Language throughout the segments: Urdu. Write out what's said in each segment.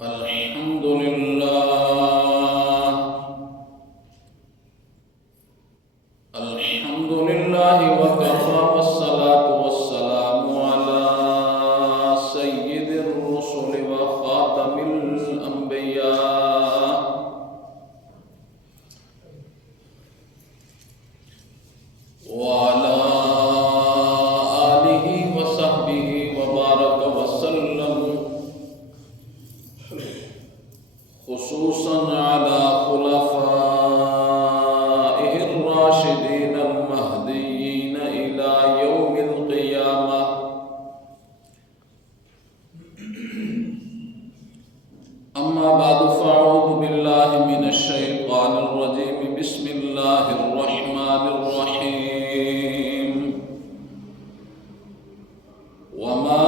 الحمد لله الحمد لله وكفى والصلاة والسلام على سيد الرسل وخاتم الأنبياء وعلى آله وصحبه وبارك وسلم خصوصا على خلفائه الراشدين المهديين إلى يوم القيامة. أما بعد فأعوذ بالله من الشيطان الرجيم. بسم الله الرحمن الرحيم. وما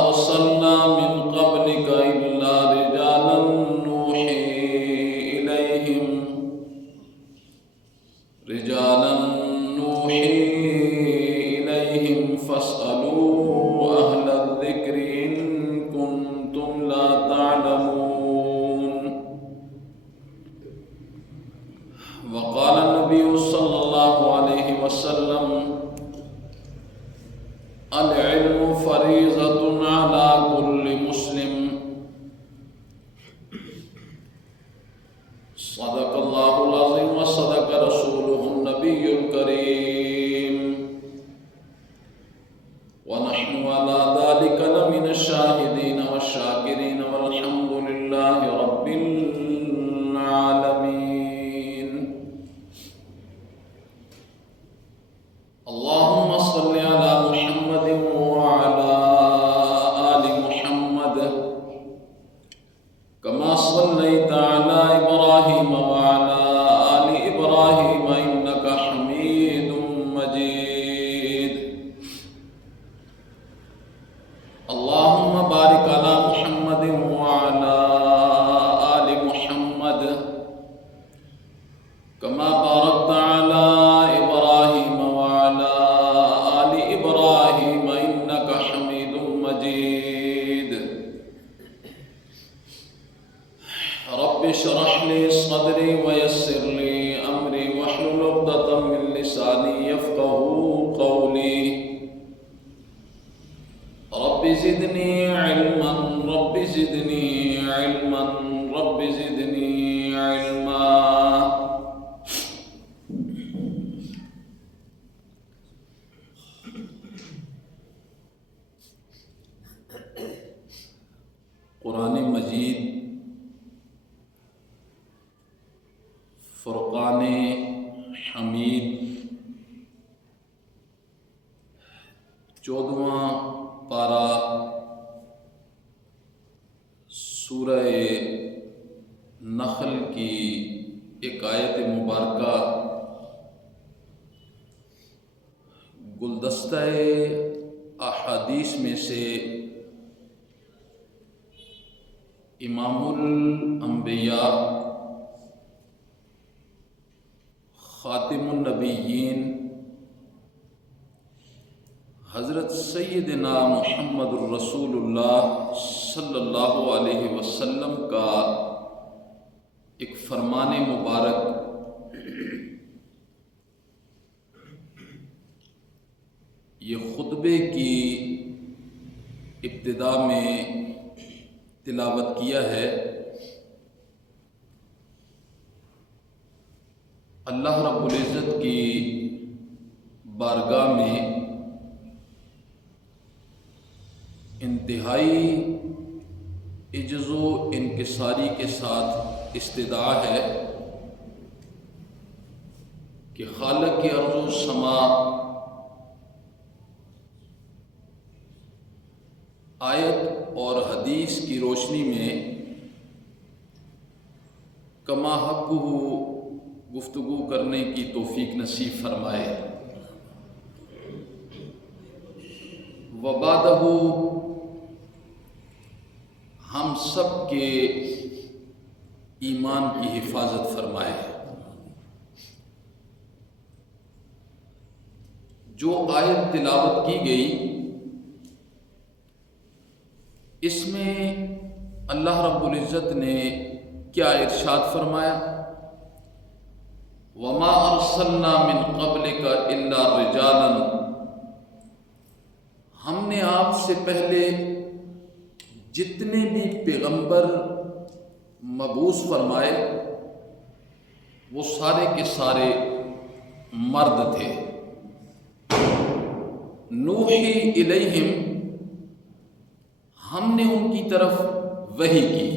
أرسلنا من قبلك إلا رجالا نوحي إليهم فاسألوا أهل الذكر إن كنتم لا تعلمون. وقال النبي صلى الله عليه وسلم: العلم فريضة على كل مسلم. صدق الله العظيم وصدق رسوله النبي الكريم، ونحن على ذلك لمن الشاهدين والشاكرين، والحمد لله رب العالمين. اللهم صل على محمد وعلى آل محمد كما صليت على إبراهيم وعلى آل إبراهيم إنك حميد مجيد. اللهم بارك على محمد وعلى آل محمد كما باركت على إبراهيم وعلى آل إبراهيم إنك حميد مجيد. رب اشرح لي صدري ويسر لي أمري واحلل عقدة من لساني يفقهوا قولي. رب زدني علما رب زدني علما رب زدني علما. قرآن مجید فرقان حمید 14واں پارہ سورہ نخل کی ایک آیت مبارکہ گلدستہ احادیث میں سے امام الانبیاء خاتم النبیین حضرت سیدنا محمد الرسول اللہ صلی اللہ علیہ وسلم کا ایک فرمان مبارک یہ خطبے کی ابتدا میں تلاوت کیا ہے. اللہ رب العزت کی بارگاہ میں انتہائی عجز و انکساری کے ساتھ استدعا ہے کہ خالق کی ارض و سما آیت اور حدیث کی روشنی میں کما حق گفتگو کرنے کی توفیق نصیب فرمائے. وبعدہ ہم سب کے ایمان کی حفاظت فرمائے. جو آیت تلاوت کی گئی اس میں اللہ رب العزت نے کیا ارشاد فرمایا؟ وَمَا أَرْسَلْنَا مِن قَبْلِكَ إِلَّا رِجَالًا، ہم نے آپ سے پہلے جتنے بھی پیغمبر مبعوث فرمائے وہ سارے کے سارے مرد تھے۔ نوحی الیہم، ہم نے ان کی طرف وحی کی۔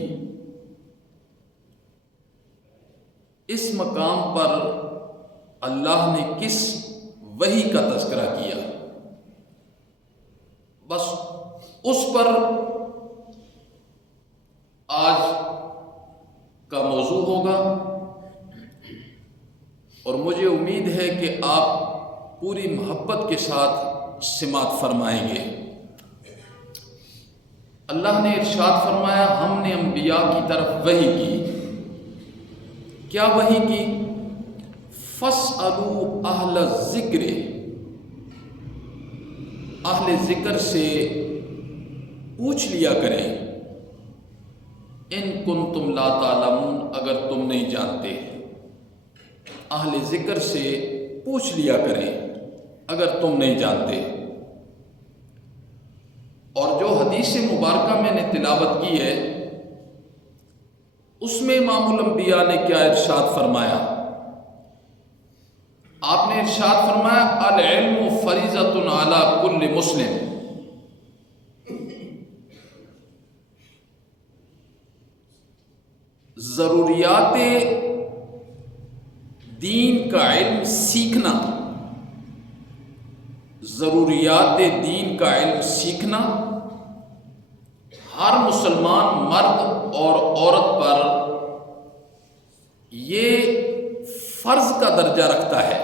اس مقام پر اللہ نے کس وحی کا تذکرہ کیا؟ بس اس پر آج کا موضوع ہوگا، اور مجھے امید ہے کہ آپ پوری محبت کے ساتھ سماعت فرمائیں گے۔ اللہ نے ارشاد فرمایا ہم نے انبیاء کی طرف وحی کی۔ کیا وحی کی؟ فَاسْأَلُوا أَهْلَ الذِّكْرِ، اہل ذکر سے پوچھ لیا کریں، ان کنتم لا تعلمون، اگر تم نہیں جانتے۔ اہل ذکر سے پوچھ لیا کریں اگر تم نہیں جانتے۔ اور جو حدیث مبارکہ میں نے تلاوت کی ہے اس میں امام الانبیاء نے کیا ارشاد فرمایا؟ آپ نے ارشاد فرمایا العلم فریضۃ علی کل مسلم، ضروریات دین کا علم سیکھنا، ضروریات دین کا علم سیکھنا ہر مسلمان مرد اور عورت پر یہ فرض کا درجہ رکھتا ہے۔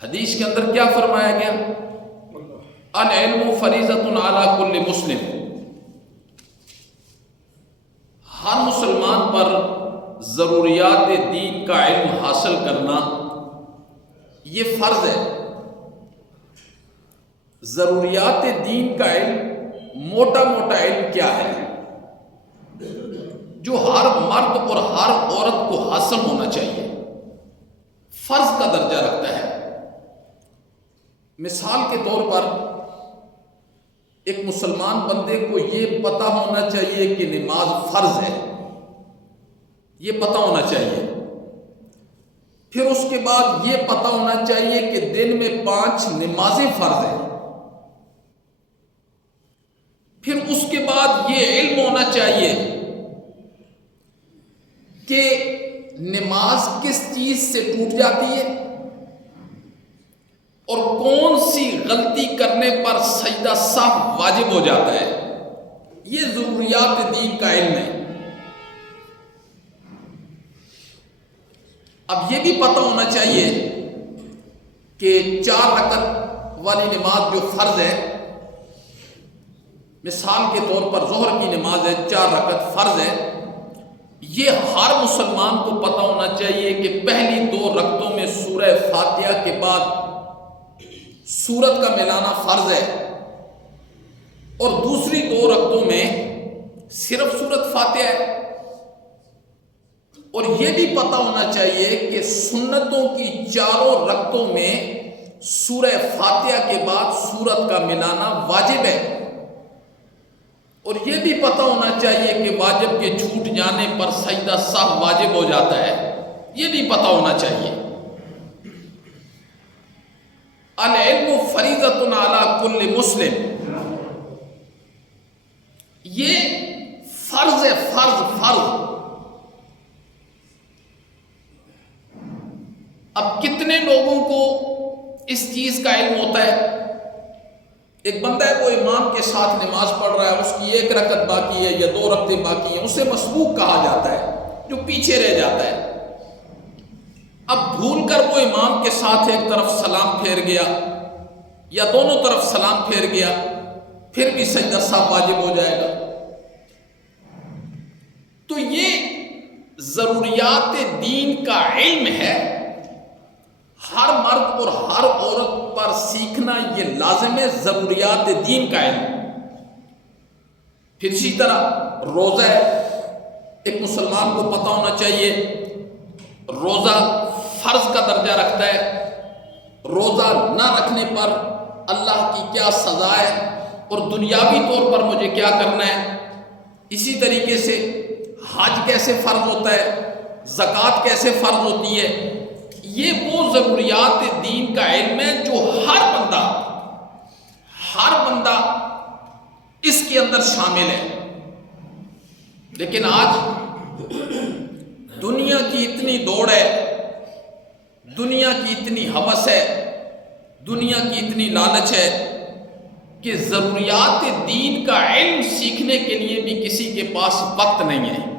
حدیث کے اندر کیا فرمایا گیا؟ العلم فریضۃ علی کل مسلم، ہر مسلمان پر ضروریات دین کا علم حاصل کرنا یہ فرض ہے۔ ضروریات دین کا علم موٹا موٹا علم کیا ہے جو ہر مرد اور ہر عورت کو حاصل ہونا چاہیے، فرض کا درجہ رکھتا ہے۔ مثال کے طور پر ایک مسلمان بندے کو یہ پتہ ہونا چاہیے کہ نماز فرض ہے، یہ پتہ ہونا چاہیے۔ پھر اس کے بعد یہ پتہ ہونا چاہیے کہ دن میں 5 نمازیں فرض ہیں۔ پھر اس کے بعد یہ علم ہونا چاہیے کہ نماز کس چیز سے ٹوٹ جاتی ہے اور کون سی غلطی کرنے پر سجدہ سہو واجب ہو جاتا ہے۔ یہ ضروریات دین کا علم ہے۔ اب یہ بھی پتہ ہونا چاہیے کہ 4 رکعت والی نماز جو فرض ہے، مثال کے طور پر ظہر کی نماز ہے، 4 رکعت فرض ہے، یہ ہر مسلمان کو پتہ ہونا چاہیے کہ پہلی 2 رکعتوں میں سورہ فاتحہ کے بعد سورت کا ملانا فرض ہے، اور دوسری 2 رکعتوں میں صرف سورت فاتحہ ہے۔ اور یہ بھی پتہ ہونا چاہیے کہ سنتوں کی 4 رکعتوں میں سورہ فاتحہ کے بعد سورت کا ملانا واجب ہے، اور یہ بھی پتہ ہونا چاہیے کہ واجب کے چھوٹ جانے پر سجدہ سہو واجب ہو جاتا ہے، یہ بھی پتہ ہونا چاہیے۔ العلم فریضۃ علی کل مسلم، یہ فرض ہے، فرض۔ اب کتنے لوگوں کو اس چیز کا علم ہوتا ہے؟ ایک بندہ ہے وہ امام کے ساتھ نماز پڑھ رہا ہے، اس کی 1 رکعت باقی ہے یا 2 رکعتیں باقی ہیں، اسے مسبوق کہا جاتا ہے، جو پیچھے رہ جاتا ہے۔ اب بھول کر وہ امام کے ساتھ ایک طرف سلام پھیر گیا یا دونوں طرف سلام پھیر گیا، پھر بھی سجدہ سہو واجب ہو جائے گا۔ تو یہ ضروریات دین کا علم ہے، ہر مرد اور ہر عورت پر سیکھنا یہ لازم ہے، ضروریات دین کا علم۔ پھر اسی طرح روزہ ہے، ایک مسلمان کو پتہ ہونا چاہیے روزہ فرض کا درجہ رکھتا ہے، روزہ نہ رکھنے پر اللہ کی کیا سزا ہے اور دنیاوی طور پر مجھے کیا کرنا ہے۔ اسی طریقے سے حج کیسے فرض ہوتا ہے، زکوٰۃ کیسے فرض ہوتی ہے، یہ وہ ضروریات دین کا علم ہے جو ہر بندہ اس کے اندر شامل ہے۔ لیکن آج دنیا کی اتنی دوڑ ہے، دنیا کی اتنی ہوس ہے، دنیا کی اتنی لالچ ہے کہ ضروریات دین کا علم سیکھنے کے لیے بھی کسی کے پاس وقت نہیں ہے۔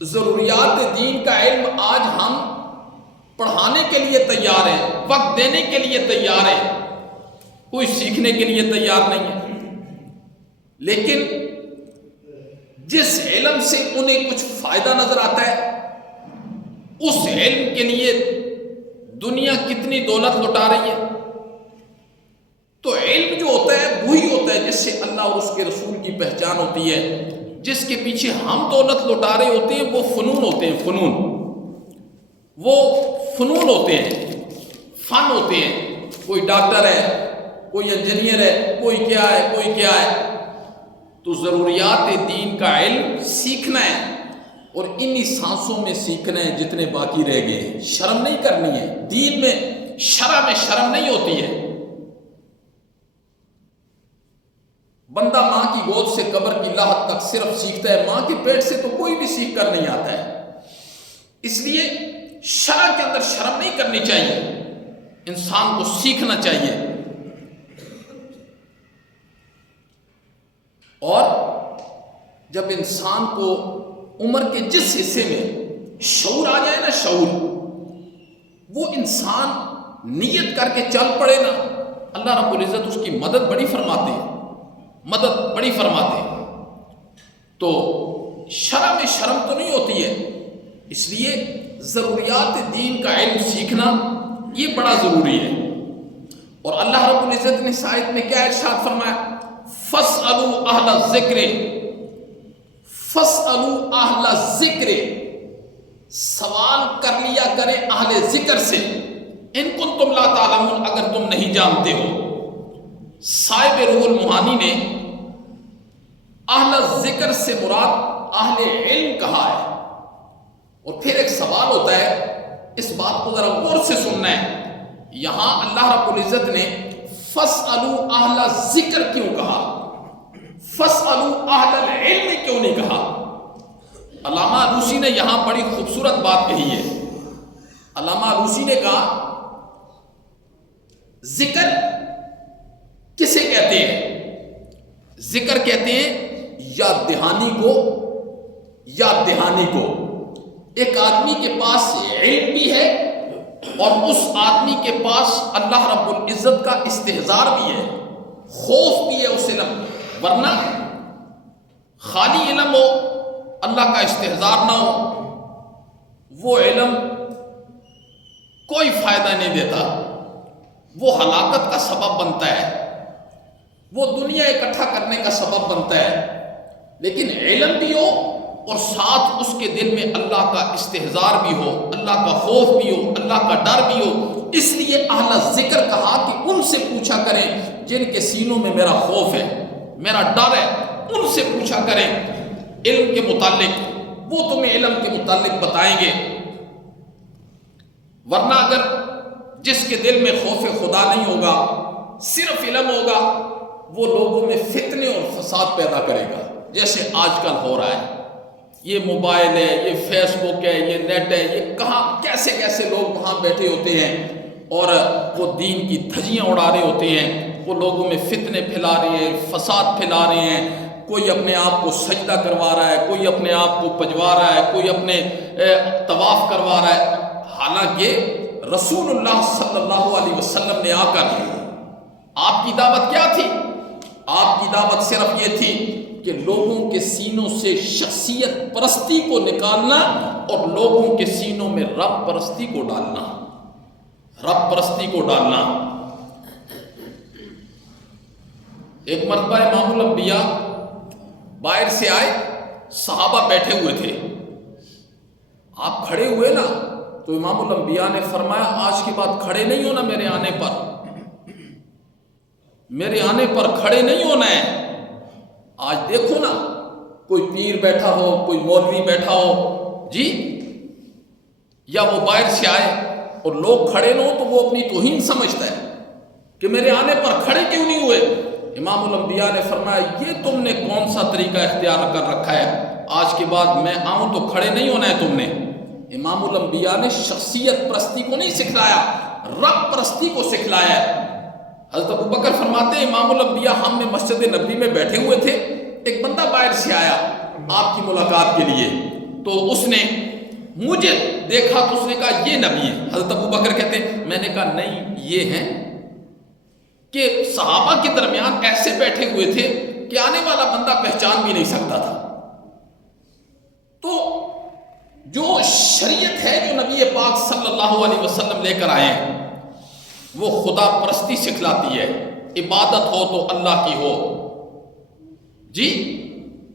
ضروریات دین کا علم آج ہم پڑھانے کے لیے تیار ہیں، وقت دینے کے لیے تیار ہیں، کوئی سیکھنے کے لیے تیار نہیں ہے۔ لیکن جس علم سے انہیں کچھ فائدہ نظر آتا ہے، اس علم کے لیے دنیا کتنی دولت لٹا رہی ہے۔ تو علم جو ہوتا ہے وہی ہوتا ہے جس سے اللہ اور اس کے رسول کی پہچان ہوتی ہے۔ جس کے پیچھے ہم دولت لٹا رہے ہوتے ہیں وہ فنون ہوتے ہیں، وہ فنون ہوتے ہیں، فن ہوتے ہیں۔ کوئی ڈاکٹر ہے، کوئی انجینئر ہے، کوئی کیا ہے۔ تو ضروریات دین کا علم سیکھنا ہے اور انہی سانسوں میں سیکھنا ہے جتنے باقی رہ گئے ہیں۔ شرم نہیں کرنی ہے، دین میں شرع میں شرم نہیں ہوتی ہے۔ بندہ ماں کی گود سے قبر کی لاحت تک صرف سیکھتا ہے، ماں کے پیٹ سے تو کوئی بھی سیکھ کر نہیں آتا ہے۔ اس لیے شرع کے اندر شرم نہیں کرنی چاہیے، انسان کو سیکھنا چاہیے۔ اور جب انسان کو عمر کے جس حصے میں شعور آ جائے نا، شعور، وہ انسان نیت کر کے چل پڑے نا، اللہ رب العزت اس کی مدد بڑی فرماتے ہیں۔ تو شرع میں شرم تو نہیں ہوتی ہے۔ اس لیے ضروریات دین کا علم سیکھنا یہ بڑا ضروری ہے۔ اور اللہ رب العزت نے اس آیت میں کیا ارشاد فرمایا؟ فَاسْأَلُوا أَهْلَ الذِّكْرِ، سوال کر لیا کریں اہل ذکر سے، ان کنتم لا تعلمون، اگر تم نہیں جانتے ہو۔ صاحب روح المعانی نے اہل ذکر سے مراد اہل علم کہا ہے۔ اور پھر ایک سوال ہوتا ہے، اس بات کو ذرا غور سے سننا ہے۔ یہاں اللہ رب العزت نے فَاسْأَلُوا أَهْلَ الذِّكْر کیوں کہا، فَاسْأَلُوا أَهْلَ الْعِلْمِ کیوں نہیں کہا؟ علامہ علوسی نے یہاں بڑی خوبصورت بات کہی ہے۔ علامہ علوسی نے کہا ذکر کسے کہتے ہیں؟ ذکر کہتے ہیں یاد دہانی کو۔ ایک آدمی کے پاس علم بھی ہے اور اس آدمی کے پاس اللہ رب العزت کا استحضار بھی ہے، خوف بھی ہے اس علم۔ ورنہ خالی علم ہو، اللہ کا استحضار نہ ہو، وہ علم کوئی فائدہ نہیں دیتا، وہ ہلاکت کا سبب بنتا ہے، وہ دنیا اکٹھا کرنے کا سبب بنتا ہے۔ لیکن علم بھی ہو اور ساتھ اس کے دل میں اللہ کا استحضار بھی ہو، اللہ کا خوف بھی ہو، اللہ کا ڈر بھی ہو۔ اس لیے اہل ذکر کہا کہ ان سے پوچھا کریں جن کے سینوں میں میرا خوف ہے، میرا ڈر ہے، ان سے پوچھا کریں علم کے متعلق، وہ تمہیں علم کے متعلق بتائیں گے۔ ورنہ اگر جس کے دل میں خوف خدا نہیں ہوگا، صرف علم ہوگا، وہ لوگوں میں فتنے اور فساد پیدا کرے گا، جیسے آج کل ہو رہا ہے۔ یہ موبائل ہے، یہ فیس بک ہے، یہ نیٹ ہے، یہ کہاں کیسے لوگ وہاں بیٹھے ہوتے ہیں اور وہ دین کی دھجیاں اڑا رہے ہوتے ہیں، وہ لوگوں میں فتنے پھیلا رہے ہیں، فساد پھیلا رہے ہیں۔ کوئی اپنے آپ کو سجدہ کروا رہا ہے، کوئی اپنے آپ کو پجوا رہا ہے، کوئی اپنے طواف کروا رہا ہے، حالانکہ رسول اللہ صلی اللہ علیہ وسلم نے آ کر آپ کی دعوت کیا تھی؟ آپ کی دعوت صرف یہ تھی کہ لوگوں کے سینوں سے شخصیت پرستی کو نکالنا اور لوگوں کے سینوں میں رب پرستی کو ڈالنا، رب پرستی کو ڈالنا۔ ایک مرتبہ امام الانبیاء باہر سے آئے، صحابہ بیٹھے ہوئے تھے، آپ کھڑے ہوئے نا تو امام الانبیاء نے فرمایا آج کے بعد کھڑے نہیں ہونا، میرے آنے پر کھڑے نہیں ہونا ہے۔ آج دیکھو نا، کوئی پیر بیٹھا ہو، کوئی مولوی بیٹھا ہو جی، یا وہ باہر سے آئے اور لوگ کھڑے نہ ہو تو وہ اپنی توہین سمجھتا ہے کہ میرے آنے پر کھڑے کیوں نہیں ہوئے۔ امام الانبیاء نے فرمایا یہ تم نے کون سا طریقہ اختیار کر رکھا ہے، آج کے بعد میں آؤں تو کھڑے نہیں ہونا ہے تم نے۔ امام الانبیاء نے شخصیت پرستی کو نہیں سکھلایا، رب پرستی کو سکھلایا ہے۔ حضرت ابوبکر فرماتے ہیں امام الانبیاء ہم نے مسجد نبوی میں بیٹھے ہوئے تھے، ایک بندہ باہر سے آیا آپ کی ملاقات کے لیے، تو اس نے مجھے دیکھا تو اس نے کہا یہ نبی ہے۔ حضرت ابوبکر کہتے ہیں میں نے کہا نہیں یہ ہیں، کہ صحابہ کے درمیان ایسے بیٹھے ہوئے تھے کہ آنے والا بندہ پہچان بھی نہیں سکتا تھا۔ تو جو شریعت ہے جو نبی پاک صلی اللہ علیہ وسلم لے کر آئے ہیں وہ خدا پرستی سکھلاتی ہے۔ عبادت ہو تو اللہ کی ہو جی،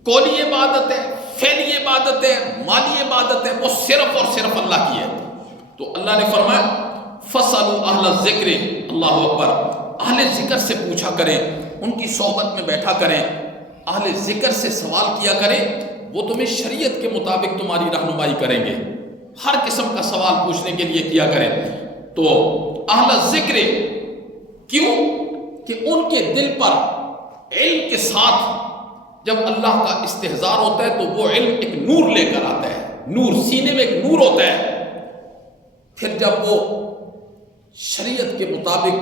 قولی عبادت ہے، فعلی عبادت ہے، مالی عبادت ہے، وہ صرف اور صرف اللہ کی ہے۔ تو اللہ نے فرمایا فَاسْأَلُوا أَهْلَ الذِّكْرِ، اللہ اکبر، اہل ذکر سے پوچھا کریں، ان کی صحبت میں بیٹھا کریں، اہل ذکر سے سوال کیا کریں، وہ تمہیں شریعت کے مطابق تمہاری رہنمائی کریں گے۔ ہر قسم کا سوال پوچھنے کے لیے کیا کریں۔ تو اہل ذکر کیوں کہ ان کے دل پر علم کے ساتھ جب اللہ کا استحضار ہوتا ہے تو وہ علم ایک نور لے کر آتا ہے، نور سینے میں ایک نور ہوتا ہے۔ پھر جب وہ شریعت کے مطابق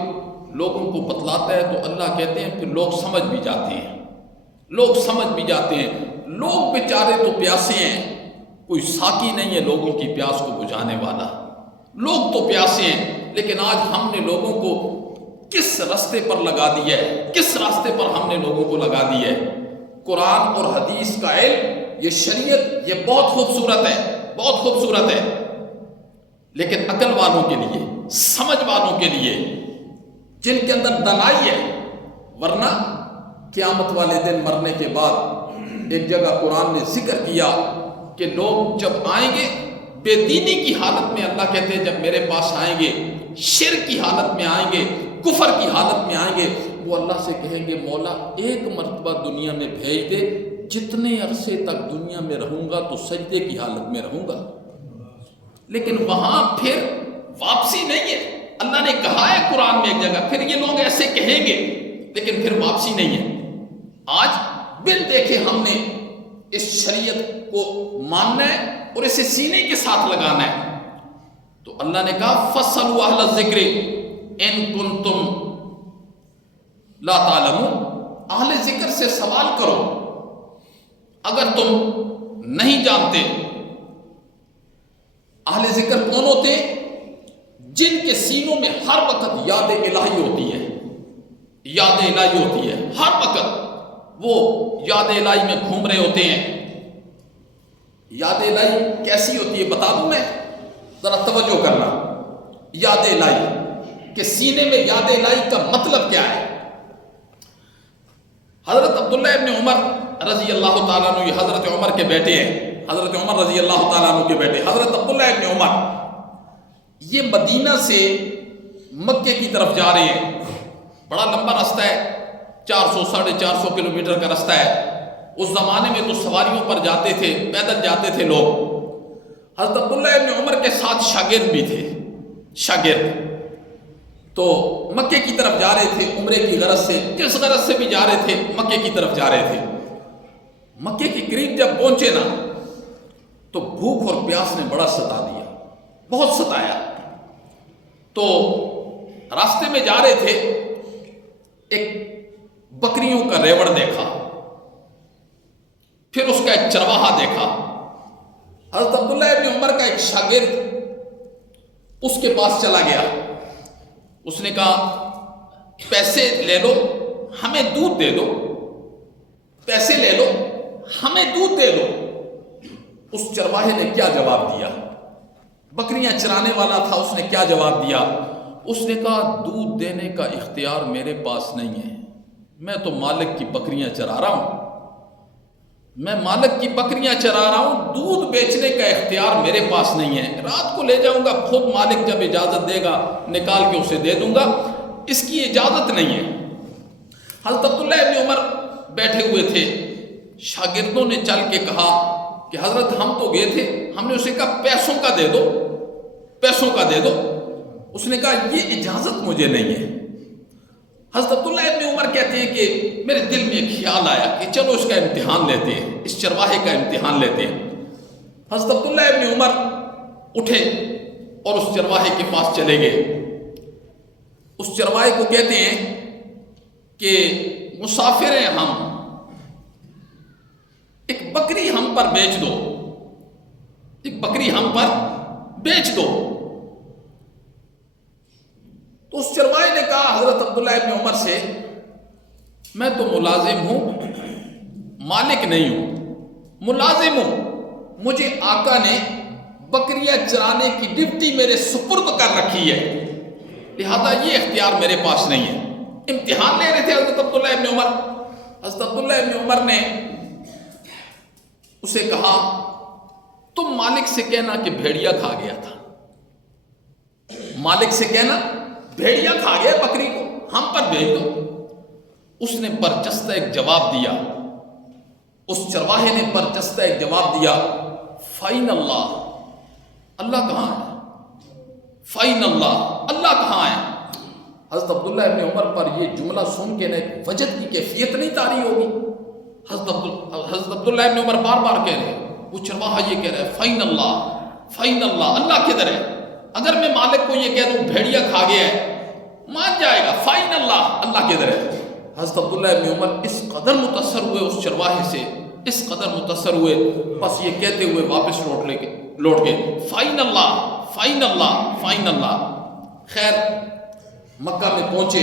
لوگوں کو بتلاتا ہے تو اللہ کہتے ہیں پھر لوگ سمجھ بھی جاتے ہیں، لوگ سمجھ بھی جاتے ہیں۔ لوگ بیچارے تو پیاسے ہیں، کوئی ساقی نہیں ہے لوگوں کی پیاس کو بجھانے والا، لوگ تو پیاسے ہیں، لیکن آج ہم نے لوگوں کو کس راستے پر لگا دیا ہے، کس راستے پر ہم نے لوگوں کو لگا دیا ہے۔ قرآن اور حدیث کا علم، یہ شریعت، یہ بہت خوبصورت ہے، بہت خوبصورت ہے، لیکن عقل والوں کے لیے، سمجھ والوں کے لیے، جن کے اندر دلائی ہے۔ ورنہ قیامت والے دن مرنے کے بعد ایک جگہ قرآن نے ذکر کیا کہ لوگ جب آئیں گے بے دینی کی حالت میں، اللہ کہتے ہیں جب میرے پاس آئیں گے، شرک کی حالت میں آئیں گے، کفر کی حالت میں آئیں گے، وہ اللہ سے کہیں گے مولا ایک مرتبہ دنیا میں بھیج دے، جتنے عرصے تک دنیا میں رہوں گا تو سجدے کی حالت میں رہوں گا۔ لیکن وہاں پھر واپسی نہیں ہے۔ اللہ نے کہا ہے قرآن میں ایک جگہ، پھر یہ لوگ ایسے کہیں گے لیکن پھر واپسی نہیں ہے۔ آج بل دیکھے ہم نے اس شریعت کو ماننا ہے اور اسے سینے کے ساتھ لگانا ہے۔ تو اللہ نے کہا فَاسْأَلُوا أَهْلَ الذِّكْرِ إِن كُنتُمْ لا تعلمون، اہل ذکر سے سوال کرو اگر تم نہیں جانتے۔ اہل ذکر کون ہوتے ہیں؟ جن کے سینوں میں ہر وقت یاد الہی ہوتی ہے، یاد الہی ہوتی ہے، ہر وقت وہ یاد الہی میں گھوم رہے ہوتے ہیں۔ یاد الہی کیسی ہوتی ہے بتا دوں میں، ذرا توجہ کرنا۔ یاد الہی کہ سینے میں یاد الہی کا مطلب کیا ہے؟ حضرت عبداللہ ابن عمر رضی اللہ تعالیٰ عنہ، یہ حضرت عمر کے بیٹے ہیں، حضرت عمر رضی اللہ تعالیٰ عنہ کے بیٹے حضرت عبداللہ ابن عمر، یہ مدینہ سے مکے کی طرف جا رہے ہیں۔ بڑا لمبا راستہ ہے، 400-450 کلومیٹر کا راستہ ہے۔ اس زمانے میں تو سواریوں پر جاتے تھے، پیدل جاتے تھے لوگ۔ حضرت عبداللہ ابن عمر کے ساتھ شاگرد بھی تھے، شاگرد تو مکے کی طرف جا رہے تھے عمرے کی غرض سے، جس غرض سے بھی جا رہے تھے مکے کی طرف جا رہے تھے۔ مکے کے قریب جب پہنچے نا تو بھوک اور پیاس نے بڑا ستا دیا، بہت ستایا۔ تو راستے میں جا رہے تھے، ایک بکریوں کا ریوڑ دیکھا، پھر اس کا ایک چرواہا دیکھا۔ حضرت عبداللہ ابن عمر کا ایک شاگرد اس کے پاس چلا گیا، اس نے کہا پیسے لے لو، ہمیں دودھ دے دو۔ پیسے لے لو، ہمیں دودھ دے دو۔ اس چرواہے نے کیا جواب دیا؟ بکریاں چرانے والا تھا، اس نے کیا جواب دیا؟ اس نے کہا دودھ دینے کا اختیار میرے پاس نہیں ہے، میں تو مالک کی بکریاں چرا رہا ہوں، میں مالک کی بکریاں چرا رہا ہوں، دودھ بیچنے کا اختیار میرے پاس نہیں ہے۔ رات کو لے جاؤں گا، خود مالک جب اجازت دے گا نکال کے اسے دے دوں گا، اس کی اجازت نہیں ہے۔ حضرت عبداللہ ابن عمر بیٹھے ہوئے تھے، شاگردوں نے چل کے کہا کہ حضرت ہم تو گئے تھے، ہم نے اسے کہا پیسوں کا دے دو، پیسوں کا دے دو۔ اس نے کہا یہ اجازت مجھے نہیں ہے۔ حضرت عبداللہ ابن عمر کہتے ہیں کہ میرے دل میں ایک خیال آیا کہ چلو اس کا امتحان لیتے ہیں، اس چرواہے کا امتحان لیتے ہیں۔ حضرت عبداللہ ابن عمر اٹھے اور اس چرواہے کے پاس چلے گئے۔ اس چرواہے کو کہتے ہیں کہ مسافر ہیں ہم، ایک بکری ہم پر بیچ دو، ایک بکری ہم پر بیچ دو۔ تو اس چرواہے نے کہا حضرت عبداللہ ابن عمر سے میں تو ملازم ہوں، مالک نہیں ہوں، ملازم ہوں، مجھے آقا نے بکریاں چرانے کی ڈیوٹی میرے سپرد کر رکھی ہے، لہذا یہ اختیار میرے پاس نہیں ہے۔ امتحان لے رہے تھے حضرت عبداللہ ابن عمر۔ حضرت عبداللہ ابن عمر نے اسے کہا تم مالک سے کہنا کہ بھیڑیا کھا گیا تھا، مالک سے کہنا بھیڑیا کھا گیا بکری کو، ہم پر بھیج دو۔ اس نے برجستہ ایک جواب دیا، اس چرواہے نے برجستہ ایک جواب دیا، فَإِنَ اللَّهَ، اللہ کہاں ہے؟ فَإِنَ اللَّهَ، اللہ کہاں ہے؟ حضرت عبداللہ ابن عمر پر یہ جملہ سن کے وجد کی کیفیت نہیں طاری ہوگی۔ حضرت عبداللہ ابن عمر بار بار کہہ رہے ہیں، وہ چرواہا یہ کہہ رہا ہے فَإِنَ اللَّهَ، فَإِنَ اللَّهَ، اللہ کدھر ہے؟ اگر میں مالک کو یہ کہہ دوں بھیڑیا کھا گیا ہے، مان جائے گا، فَإِنَ اللَّهَ، اللہ کدھر ہے؟ حضرت عبداللہ ابن عمر اس قدر متاثر ہوئے اس چرواہے سے، اس قدر متاثر ہوئے، بس یہ کہتے ہوئے واپس لوٹ گئے، فَإِنَ اللَّهَ، فَإِنَ اللَّهَ، فَإِنَ اللَّهَ۔ خیر مکہ میں پہنچے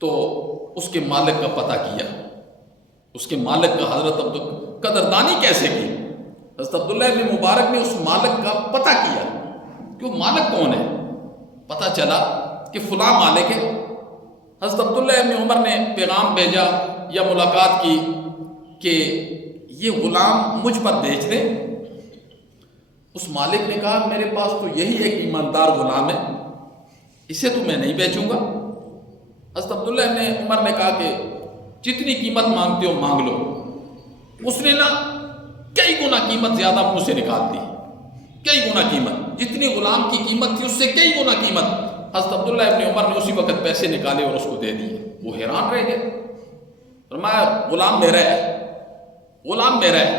تو اس کے مالک کا پتہ کیا، اس کے مالک کا حضرت قدردانی کیسے کی؟ حضرت عبداللہ ابن مبارک نے اس مالک کا پتہ کیا کہ وہ مالک کون ہے۔ پتہ چلا کہ فلاں مالک ہے۔ حضرت عبداللہ ابن عمر نے پیغام بھیجا یا ملاقات کی کہ یہ غلام مجھ پر بیچ دیں۔ اس مالک نے کہا میرے پاس تو یہی ایک ایماندار غلام ہے، اسے تو میں نہیں بیچوں گا۔ حضرت عبداللہ ابن عمر نے کہا کہ جتنی قیمت مانگتے ہو مانگ لو۔ اس نے نا کئی گنا قیمت زیادہ منہ سے نکال دی، کئی گنا قیمت، جتنی غلام کی قیمت تھی اس سے کئی گنا قیمت۔ حضرت عبداللہ ابن عمر نے اسی وقت پیسے نکالے اور اس کو دے دیے۔ وہ حیران رہ گئے، فرمایا غلام میرا ہے، غلام میرا ہے۔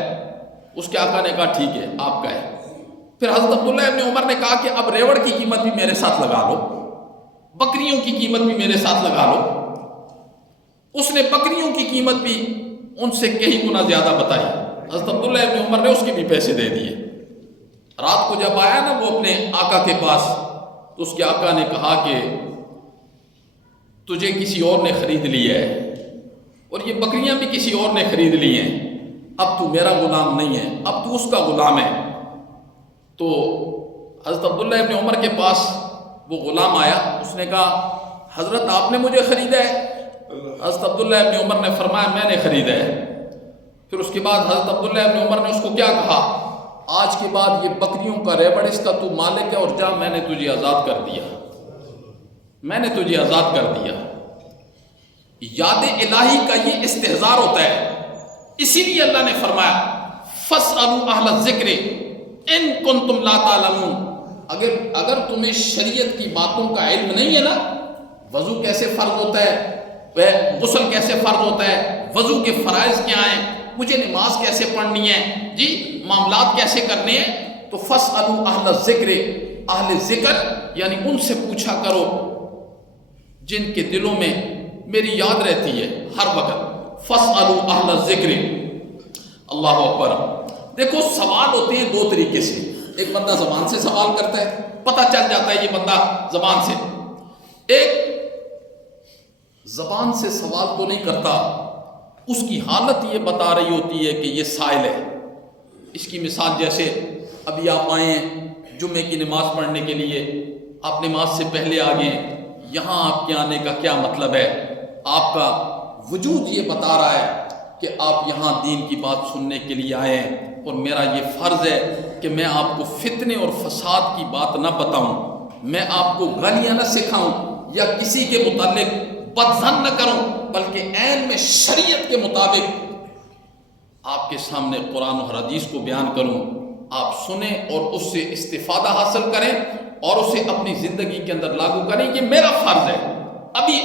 اس کے آقا نے کہا ٹھیک ہے آپ کا ہے۔ پھر حضرت عبداللہ ابن عمر نے کہا کہ اب ریوڑ کی قیمت بھی میرے ساتھ لگا لو، بکریوں کی قیمت بھی میرے ساتھ لگا لو۔ اس نے بکریوں کی قیمت بھی ان سے کئی گنا زیادہ بتائی۔ حضرت عبداللہ ابن عمر نے اس کے بھی پیسے دے دیے۔ رات کو جب آیا نا وہ اپنے آقا کے پاس تو اس کے آقا نے کہا کہ تجھے کسی اور نے خرید لیا ہے اور یہ بکریاں بھی کسی اور نے خرید لی ہیں، اب تو میرا غلام نہیں ہے، اب تو اس کا غلام ہے۔ تو حضرت عبداللہ ابن عمر کے پاس وہ غلام آیا، اس نے کہا حضرت آپ نے مجھے خریدا ہے؟ حضرت عبداللہ ابن عمر نے فرمایا میں نے خریدا ہے۔ پھر اس کے بعد حضرت عبداللہ ابن عمر نے اس کو کیا کہا، آج کے بعد یہ بکریوں کا ریوڑ اس کا تو مالک ہے، اور جا میں نے تجھے آزاد کر دیا، میں نے تجھے آزاد کر دیا۔ یاد الہی کا یہ استحضار ہوتا ہے، اسی لیے اللہ نے فرمایا فَاسْأَلُوا أَهْلَ الذِّكْرِ إِن كُنتُمْ لَا تَعْلَمُونَ۔ اگر تمہیں شریعت کی باتوں کا علم نہیں ہے نا، وضو کیسے فرض ہوتا ہے، غسل کیسے فرض ہوتا ہے، وضو کے فرائض کیا ہیں، مجھے نماز کیسے پڑھنی ہے، جی معاملات کیسے کرنے ہیں، تو فَاسْأَلُوا أَهْلَ الذِّكْرِ، اہل ذکر یعنی ان سے پوچھا کرو جن کے دلوں میں میری یاد رہتی ہے ہر وقت۔ فَاسْأَلُوا أَهْلَ الذِّكْرِ، اللہ اکبر۔ دیکھو سوال ہوتے ہیں دو طریقے سے، ایک بندہ زبان سے سوال کرتا ہے، پتہ چل جاتا ہے یہ بندہ زبان سے، ایک زبان سے سوال تو نہیں کرتا، اس کی حالت یہ بتا رہی ہوتی ہے کہ یہ سائل ہے۔ اس کی مثال جیسے ابھی آپ آئے ہیں جمعے کی نماز پڑھنے کے لیے، آپ نماز سے پہلے آ گئے، یہاں آپ کے آنے کا کیا مطلب ہے؟ آپ کا وجود یہ بتا رہا ہے کہ آپ یہاں دین کی بات سننے کے لیے آئے ہیں، اور میرا یہ فرض ہے کہ میں آپ کو فتنے اور فساد کی بات نہ بتاؤں، میں آپ کو گالیاں نہ سکھاؤں یا کسی کے متعلق بدظن نہ کروں، بلکہ عین میں شریعت کے مطابق آپ کے سامنے قرآن و حدیث کو بیان کروں، آپ سنیں اور اس سے استفادہ حاصل کریں اور اسے اپنی زندگی کے اندر لاگو کریں۔ یہ میرا فرض ہے۔ ابھی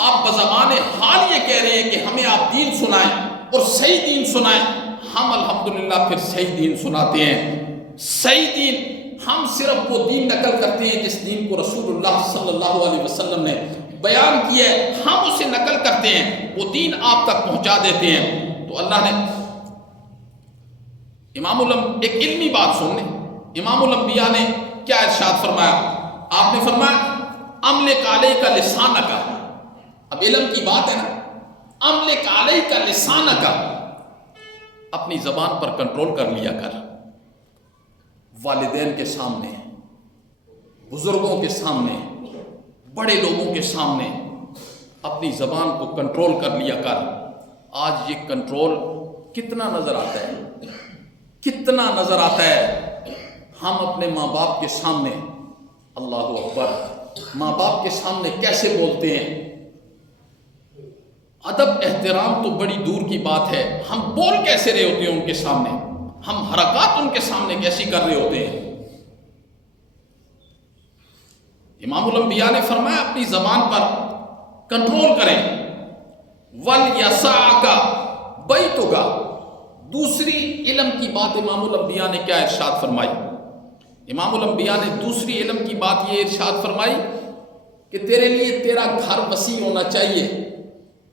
آپ بزبان حال یہ کہہ رہے ہیں کہ ہمیں آپ دین سنائیں اور صحیح دین سنائیں، ہم الحمدللہ پھر صحیح دین سناتے ہیں۔ صحیح دین ہم صرف وہ دین نقل کرتے ہیں جس دین کو رسول اللہ صلی اللہ علیہ وسلم نے بیان کیا ہے، ہم اسے نقل کرتے ہیں، وہ دین آپ تک پہنچا دیتے ہیں۔ تو اللہ نے ایک علمی بات سننے، امام الانبیاء نے کیا ارشاد فرمایا؟ آپ نے فرمایا املک علیک لسانک، اب علم کی بات ہے نا، املک علیک لسانک، اپنی زبان پر کنٹرول کر لیا کر، والدین کے سامنے، بزرگوں کے سامنے، بڑے لوگوں کے سامنے اپنی زبان کو کنٹرول کر لیا کر۔ آج یہ کنٹرول کتنا نظر آتا ہے، کتنا نظر آتا ہے؟ ہم اپنے ماں باپ کے سامنے، اللہ اکبر، ماں باپ کے سامنے کیسے بولتے ہیں؟ ادب احترام تو بڑی دور کی بات ہے، ہم بول کیسے رہے ہوتے ہیں ان کے سامنے، ہم حرکات ان کے سامنے کیسی کر رہے ہوتے ہیں؟ امام الانبیاء نے فرمایا اپنی زبان پر کنٹرول کریں۔ وَلْيَسَعْكَ بَيْتُكَ، دوسری علم کی بات امام الانبیاء نے کیا ارشاد فرمائی؟ امام الانبیاء نے دوسری علم کی بات یہ ارشاد فرمائی کہ تیرے لیے تیرا گھر وسیع ہونا چاہیے۔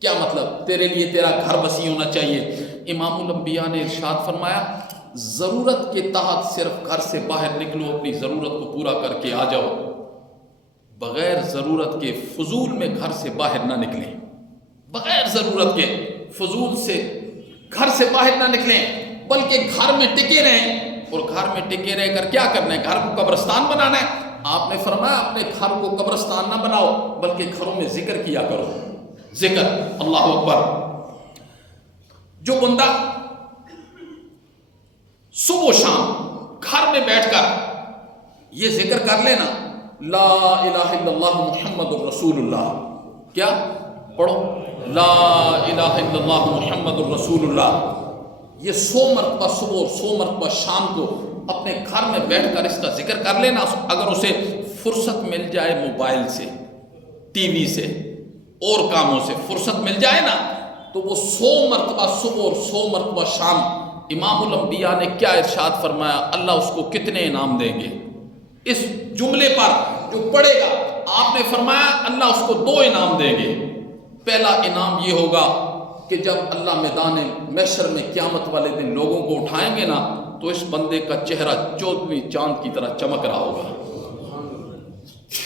کیا مطلب تیرے لیے تیرا گھر وسیع ہونا چاہیے؟ امام الانبیاء نے ارشاد فرمایا ضرورت کے تحت صرف گھر سے باہر نکلو، اپنی ضرورت کو پورا کر کے آ جاؤ، بغیر ضرورت کے فضول میں گھر سے باہر نہ نکلیں، بغیر ضرورت کے فضول سے گھر سے باہر نہ نکلیں، بلکہ گھر میں ٹکے رہیں۔ اور گھر میں ٹکے رہ کر کیا کرنا ہے؟ گھر کو قبرستان بنانا ہے؟ آپ نے فرمایا اپنے گھر کو قبرستان نہ بناؤ، بلکہ گھروں میں ذکر کیا کرو، ذکر، اللہ اکبر۔ جو بندہ صبح و شام گھر میں بیٹھ کر یہ ذکر کر لینا، لا الہ الا اللہ محمد الرسول اللہ، کیا پڑھو؟ لا الہ الا اللہ محمد الرسول اللہ، یہ 100 مرتبہ صبح اور 100 مرتبہ شام کو اپنے گھر میں بیٹھ کر اس کا ذکر کر لینا۔ اگر اسے فرصت مل جائے موبائل سے، ٹی وی سے اور کاموں سے فرصت مل جائے نا، تو وہ 100 مرتبہ صبح اور 100 مرتبہ شام، امام الانبیاء نے کیا ارشاد فرمایا؟ اللہ اس کو کتنے انعام دیں گے اس جملے پر جو پڑھے گا؟ آپ نے فرمایا اللہ اس کو 2 انعام دیں گے۔ پہلا انعام یہ ہوگا کہ جب اللہ میدان محشر میں قیامت والے دن لوگوں کو اٹھائیں گے نا، تو اس بندے کا چہرہ 14ویں چاند کی طرح چمک رہا ہوگا،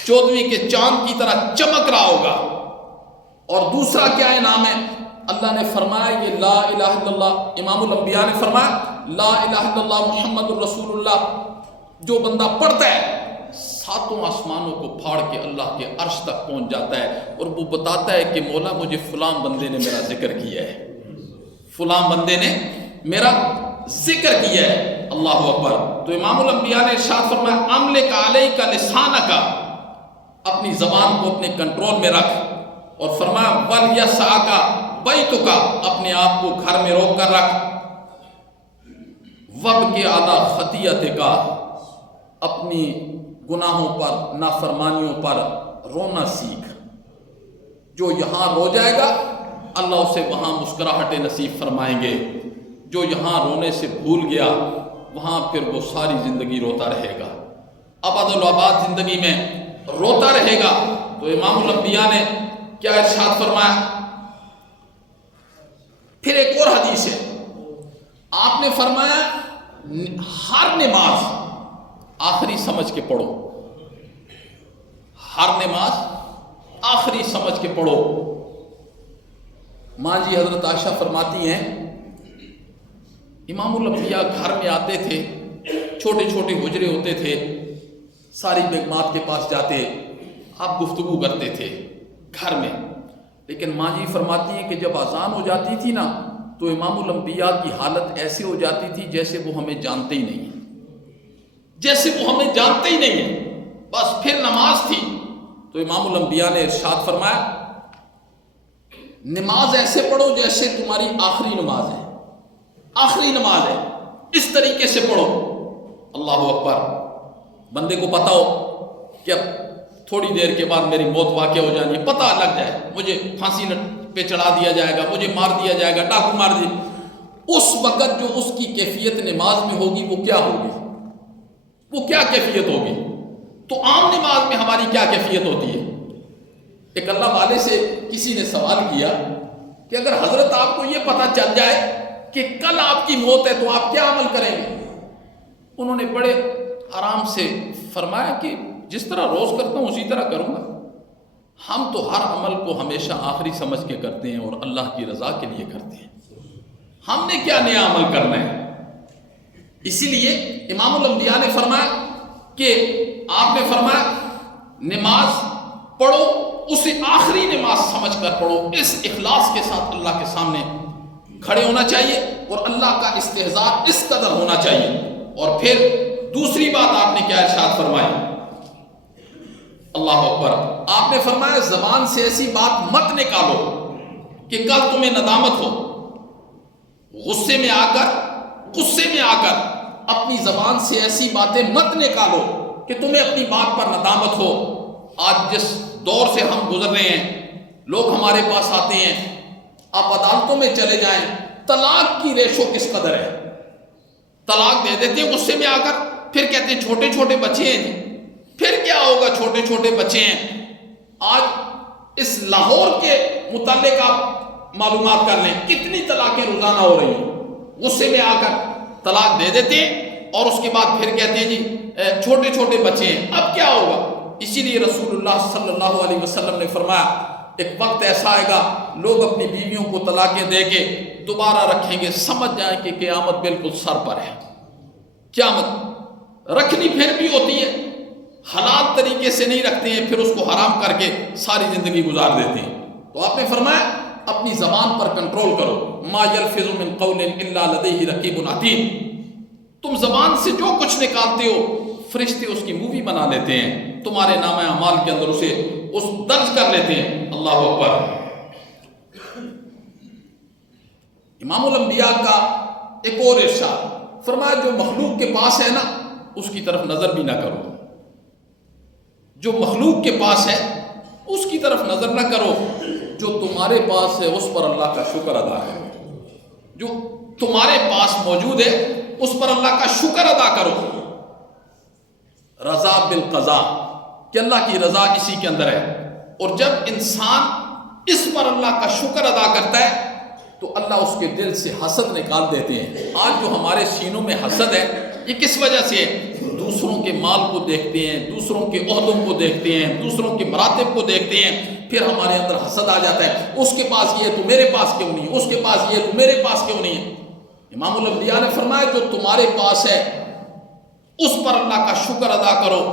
14ویں کے چاند کی طرح چمک رہا ہوگا۔ اور دوسرا کیا انعام ہے؟ اللہ نے فرمایا یہ لا الہ الا اللہ، امام الانبیاء نے فرمایا لا الہ الا اللہ محمد الرسول اللہ جو بندہ پڑھتا ہے، 7 آسمانوں کو پھاڑ کے اللہ کے عرش تک پہنچ جاتا ہے، اور وہ بتاتا ہے کہ مولا مجھے فلاں بندے نے میرا ذکر کیا ہے، فلاں بندے نے میرا ذکر کیا ہے، اللہ اکبر۔ تو امام الانبیاء نے ارشاد فرمایا املک علیک لسانک، اپنی زبان کو اپنے کنٹرول میں رکھ، اور فرمایا ولیسعک بیتک، اپنے آپ کو گھر میں روک کر رکھ، وابکی علی خطیئتک، اپنی گناہوں پر، نافرمانیوں پر رونا سیکھ۔ جو یہاں رو جائے گا اللہ اسے وہاں مسکراہٹ نصیب فرمائیں گے، جو یہاں رونے سے بھول گیا وہاں پھر وہ ساری زندگی روتا رہے گا، ابد الآباد زندگی میں روتا رہے گا۔ تو امام الانبیاء نے کیا ارشاد فرمایا؟ پھر ایک اور حدیث ہے، آپ نے فرمایا ہر نماز آخری سمجھ کے پڑھو، ہر نماز آخری سمجھ کے پڑھو، ماں جی حضرت عائشہ فرماتی ہیں امام الانبیاء گھر میں آتے تھے، چھوٹے چھوٹے حجرے ہوتے تھے، ساری بیگمات کے پاس جاتے، آپ گفتگو کرتے تھے گھر میں، لیکن ماں جی فرماتی ہیں کہ جب اذان ہو جاتی تھی نا تو امام الانبیاء کی حالت ایسے ہو جاتی تھی جیسے وہ ہمیں جانتے ہی نہیں ہیں، جیسے وہ ہمیں جانتے ہی نہیں ہیں، بس پھر نماز تھی تو امام الانبیاء نے ارشاد فرمایا نماز ایسے پڑھو جیسے تمہاری آخری نماز ہے، آخری نماز ہے، اس طریقے سے پڑھو۔ اللہ اکبر۔ بندے کو پتا ہو کہ اب تھوڑی دیر کے بعد میری موت واقع ہو جانی ہے، پتہ لگ جائے مجھے پھانسی پہ چڑھا دیا جائے گا، مجھے مار دیا جائے گا، ڈاکو مار دیا، اس وقت جو اس کی کیفیت نماز میں ہوگی وہ کیا ہوگی، وہ کیا کیفیت ہوگی؟ تو عام نماز میں ہماری کیا کیفیت ہوتی ہے؟ ایک اللہ والے سے کسی نے سوال کیا کہ اگر حضرت آپ کو یہ پتہ چل جائے کہ کل آپ کی موت ہے تو آپ کیا عمل کریں گے؟ انہوں نے بڑے آرام سے فرمایا کہ جس طرح روز کرتا ہوں اسی طرح کروں گا۔ ہم تو ہر عمل کو ہمیشہ آخری سمجھ کے کرتے ہیں اور اللہ کی رضا کے لیے کرتے ہیں، ہم نے کیا نیا عمل کرنا ہے؟ اسی لیے امام الانبیاء نے فرمایا کہ آپ نے فرمایا نماز پڑھو اسے آخری نماز سمجھ کر پڑھو، اس اخلاص کے ساتھ اللہ کے سامنے کھڑے ہونا چاہیے اور اللہ کا استحضاء اس قدر ہونا چاہیے۔ اور پھر دوسری بات آپ نے کیا ارشاد فرمائی؟ اللہ اکبر۔ آپ نے فرمایا زبان سے ایسی بات مت نکالو کہ کل تمہیں ندامت ہو، غصے میں آ کر اپنی زبان سے ایسی باتیں مت نکالو کہ تمہیں اپنی بات پر ندامت ہو۔ آج جس دور سے ہم گزر رہے ہیں، لوگ ہمارے پاس آتے ہیں، آپ عدالتوں میں چلے جائیں، طلاق کی ریشو کس قدر ہے، طلاق دے دیتے ہیں غصے میں آ کر، پھر کہتے ہیں چھوٹے چھوٹے بچے ہیں، پھر کیا ہوگا چھوٹے چھوٹے بچے ہیں۔ آج اس لاہور کے متعلق آپ معلومات کر لیں، کتنی طلاقیں روزانہ ہو رہی ہیں، غصے میں آ کر طلاق دے دیتے ہیں اور اس کے بعد پھر کہتے ہیں جی چھوٹے چھوٹے بچے ہیں، اب کیا ہوگا؟ اسی لیے رسول اللہ صلی اللہ علیہ وسلم نے فرمایا ایک وقت ایسا آئے گا لوگ اپنی بیویوں کو طلاقیں دے کے دوبارہ رکھیں گے، سمجھ جائیں کہ قیامت بالکل سر پر ہے۔ قیامت رکھنی پھر بھی ہوتی ہے، حلال طریقے سے نہیں رکھتے ہیں، پھر اس کو حرام کر کے ساری زندگی گزار دیتے ہیں۔ تو آپ نے فرمایا اپنی زبان پر کنٹرول کرو، ما یلفظ من قول الا لدیہ رقیب عتید، تم زبان سے جو کچھ نکالتے ہو فرشتے اس کی مووی بنا لیتے ہیں، تمہارے نامہ اعمال کے اندر اسے درج کر لیتے ہیں۔ اللہ اکبر۔ امام الانبیاء کا ایک اور ارشاد فرمایا جو مخلوق کے پاس ہے نا اس کی طرف نظر بھی نہ کرو، جو مخلوق کے پاس ہے اس کی طرف نظر نہ کرو، جو تمہارے پاس ہے اس پر اللہ کا شکر ادا کرو، جو تمہارے پاس موجود ہے اس پر اللہ کا شکر ادا کرو۔ رضا بالقضاء کہ اللہ کی رضا اسی کے اندر ہے، اور جب انسان اس پر اللہ کا شکر ادا کرتا ہے تو اللہ اس کے دل سے حسد نکال دیتے ہیں۔ آج جو ہمارے سینوں میں حسد ہے یہ کس وجہ سے ہے؟ دوسروں کے مال کو دیکھتے ہیں، دوسروں کے عہدوں کو دیکھتے ہیں، دوسروں کے مراتب کو دیکھتے ہیں، پھر ہمارے اندر حسد آ جاتا ہے، اس کے پاس یہ تو میرے پاس کیوں نہیں ہے، اس کے پاس یہ تو میرے پاس کیوں نہیں ہے۔ امام الانبیاء نے فرمایا جو تمہارے پاس ہے اس پر اللہ کا شکر ادا کرو،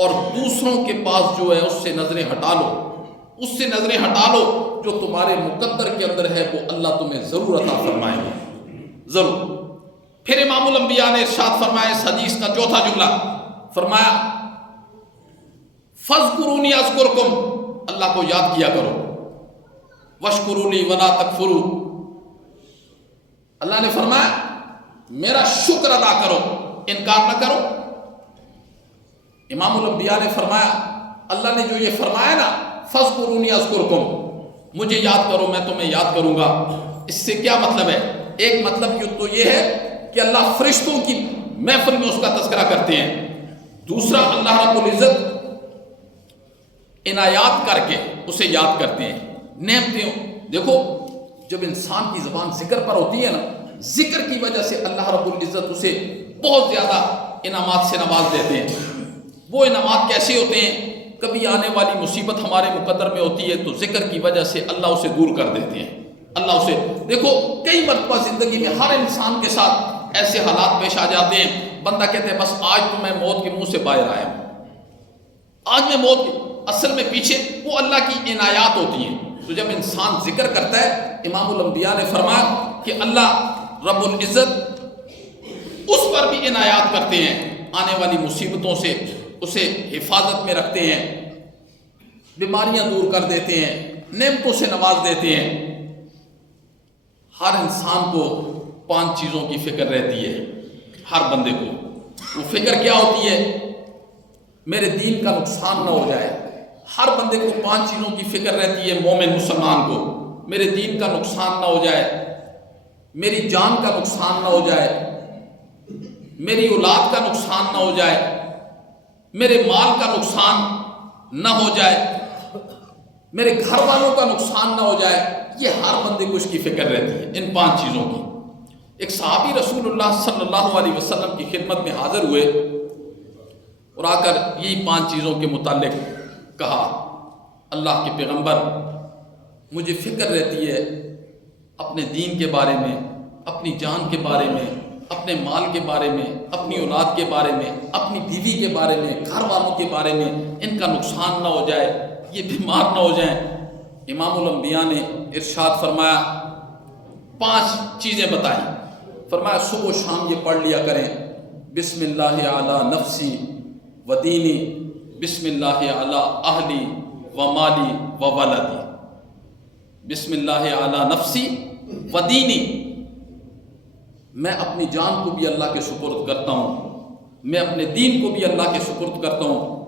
اور دوسروں کے پاس جو ہے اس سے نظریں ہٹا لو، اس سے نظریں ہٹا لو، جو تمہارے مقدر کے اندر ہے وہ اللہ تمہیں ضرور عطا فرمائے گا، ضرور۔ پھر امام الانبیاء نے ارشاد فرمایا اس حدیث کا چوتھا جملہ، فرمایا فاذکرونی اذکرکم، اللہ کو یاد کیا کرو، واشکرونی ولا تکفروا، اللہ نے فرمایا میرا شکر ادا کرو، انکار نہ کرو۔ امام الانبیاء نے فرمایا اللہ نے جو یہ فرمایا نا فاذکرونی اذکرکم، مجھے یاد کرو میں تمہیں یاد کروں گا، اس سے کیا مطلب ہے؟ ایک مطلب تو یہ ہے کہ اللہ فرشتوں کی محفل میں اس کا تذکرہ کرتے ہیں، دوسرا اللہ رب العزت عنایات کر کے اسے یاد کرتے ہیں، نعمتیں۔ دیکھو جب انسان کی زبان ذکر پر ہوتی ہے نا، ذکر کی وجہ سے اللہ رب العزت اسے بہت زیادہ انعامات سے نواز دیتے ہیں۔ وہ انعامات کیسے ہوتے ہیں؟ کبھی آنے والی مصیبت ہمارے مقدر میں ہوتی ہے تو ذکر کی وجہ سے اللہ اسے دور کر دیتے ہیں، اللہ اسے دیکھو کئی مرتبہ زندگی میں ہر انسان کے ساتھ ایسے حالات پیش آ جاتے ہیں، بندہ کہتے ہیں بس آج تو میں موت کے منہ سے باہر آیا ہوں، آج میں موت کی، اصل میں پیچھے وہ اللہ کی عنایات ہوتی ہیں۔ تو جب انسان ذکر کرتا ہے، امام الانبیاء نے فرمایا کہ اللہ رب العزت اس پر بھی عنایات کرتے ہیں، آنے والی مصیبتوں سے اسے حفاظت میں رکھتے ہیں، بیماریاں دور کر دیتے ہیں، نعمتوں سے نواز دیتے ہیں۔ ہر انسان کو 5 چیزوں کی فکر رہتی ہے، ہر بندے کو۔ وہ فکر کیا ہوتی ہے؟ میرے دین کا نقصان نہ ہو جائے۔ ہر بندے کو 5 چیزوں کی فکر رہتی ہے، مومن مسلمان کو۔ میرے دین کا نقصان نہ ہو جائے، میری جان کا نقصان نہ ہو جائے، میری اولاد کا نقصان نہ ہو جائے، میرے مال کا نقصان نہ ہو جائے، میرے گھر والوں کا نقصان نہ ہو جائے۔ یہ ہر بندے کو اس کی فکر رہتی ہے، ان 5 چیزوں کی۔ ایک صحابی رسول اللہ صلی اللہ علیہ وسلم کی خدمت میں حاضر ہوئے اور آ کر یہی 5 چیزوں کے متعلق کہا، اللہ کے پیغمبر مجھے فکر رہتی ہے اپنے دین کے بارے میں، اپنی جان کے بارے میں، اپنے مال کے بارے میں، اپنی اولاد کے بارے میں، اپنی بیوی کے بارے میں، گھر والوں کے بارے میں، ان کا نقصان نہ ہو جائے، یہ بیمار نہ ہو جائیں۔ امام الانبیاء نے ارشاد فرمایا، 5 چیزیں بتائیں۔ فرمایا صبح و شام یہ پڑھ لیا کریں، بسم اللہ علی نفسی و دینی، بسم اللہ علی اہلی و مالی و ولدی، بسم اللہ علی نفسی و دینی، میں اپنی جان کو بھی اللہ کے سپرد کرتا ہوں، میں اپنے دین کو بھی اللہ کے سپرد کرتا ہوں،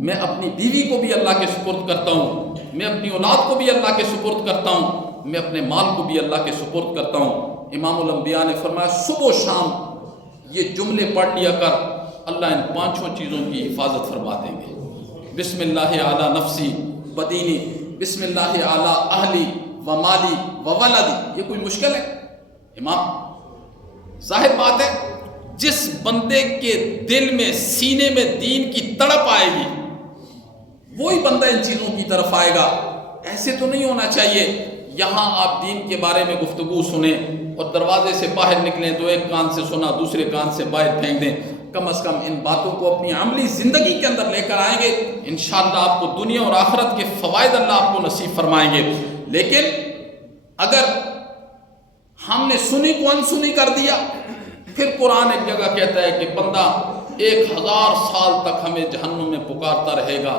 میں اپنی بیوی کو بھی اللہ کے سپرد کرتا ہوں، میں اپنی اولاد کو بھی اللہ کے سپرد کرتا ہوں، میں اپنے مال کو بھی اللہ کے سپرد کرتا ہوں۔ امام الانبیاء نے فرمایا صبح و شام یہ جملے پڑھ لیا کر، اللہ ان 5 چیزوں کی حفاظت فرما دیں گے۔ بسم اللہ علی نفسی و دینی، بسم اللہ علی اہلی و مالی و ولدی۔ یہ کوئی مشکل ہے امام؟ ظاہر بات ہے، جس بندے کے دل میں، سینے میں دین کی تڑپ آئے گی، وہی بندہ ان چیزوں کی طرف آئے گا۔ ایسے تو نہیں ہونا چاہیے یہاں آپ دین کے بارے میں گفتگو سنیں اور دروازے سے باہر نکلیں تو ایک کان سے سنا دوسرے کان سے باہر پھینک دیں۔ کم از کم ان باتوں کو اپنی عملی زندگی کے اندر لے کر آئیں گے، انشاءاللہ آپ کو دنیا اور آخرت کے فوائد اللہ آپ کو نصیب فرمائیں گے۔ لیکن اگر ہم نے سنی کو انسنی کر دیا، پھر قرآن ایک جگہ کہتا ہے کہ بندہ 1000 سال تک ہمیں جہنم میں پکارتا رہے گا،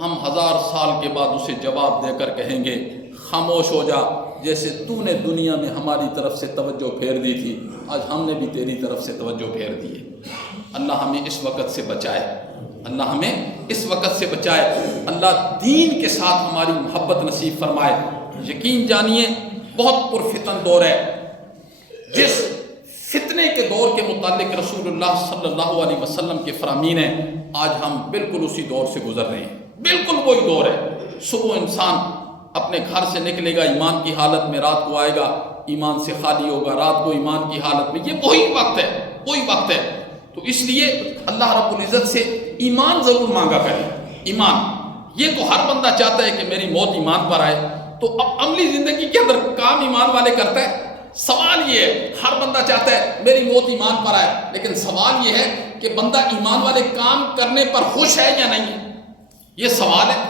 ہم 1000 سال کے بعد اسے جواب دے کر کہیں گے خاموش ہو جا، جیسے تو نے دنیا میں ہماری طرف سے توجہ پھیر دی تھی، آج ہم نے بھی تیری طرف سے توجہ پھیر دی ہے۔ اللہ ہمیں اس وقت سے بچائے، اللہ ہمیں اس وقت سے بچائے، اللہ دین کے ساتھ ہماری محبت نصیب فرمائے۔ یقین جانیے بہت پرفتن دور ہے، جس فتنے کے دور کے متعلق رسول اللہ صلی اللہ علیہ وسلم کے فرامین ہیں، آج ہم بالکل اسی دور سے گزر رہے ہیں، بالکل وہی دور ہے۔ صبح انسان اپنے گھر سے نکلے گا ایمان کی حالت میں، رات کو آئے گا ایمان سے خالی ہوگا، رات کو ایمان کی حالت میں، یہ وہی وقت ہے، وہی وقت ہے۔ تو اس لیے اللہ رب العزت سے ایمان ضرور مانگا کریں، ایمان۔ یہ تو ہر بندہ چاہتا ہے کہ میری موت ایمان پر آئے، تو اب عملی زندگی کے اندر کام ایمان والے کرتا ہے۔ سوال یہ ہے، ہر بندہ چاہتا ہے میری موت ایمان پر آئے، لیکن سوال یہ ہے کہ بندہ ایمان والے کام کرنے پر خوش ہے یا نہیں، یہ سوال ہے۔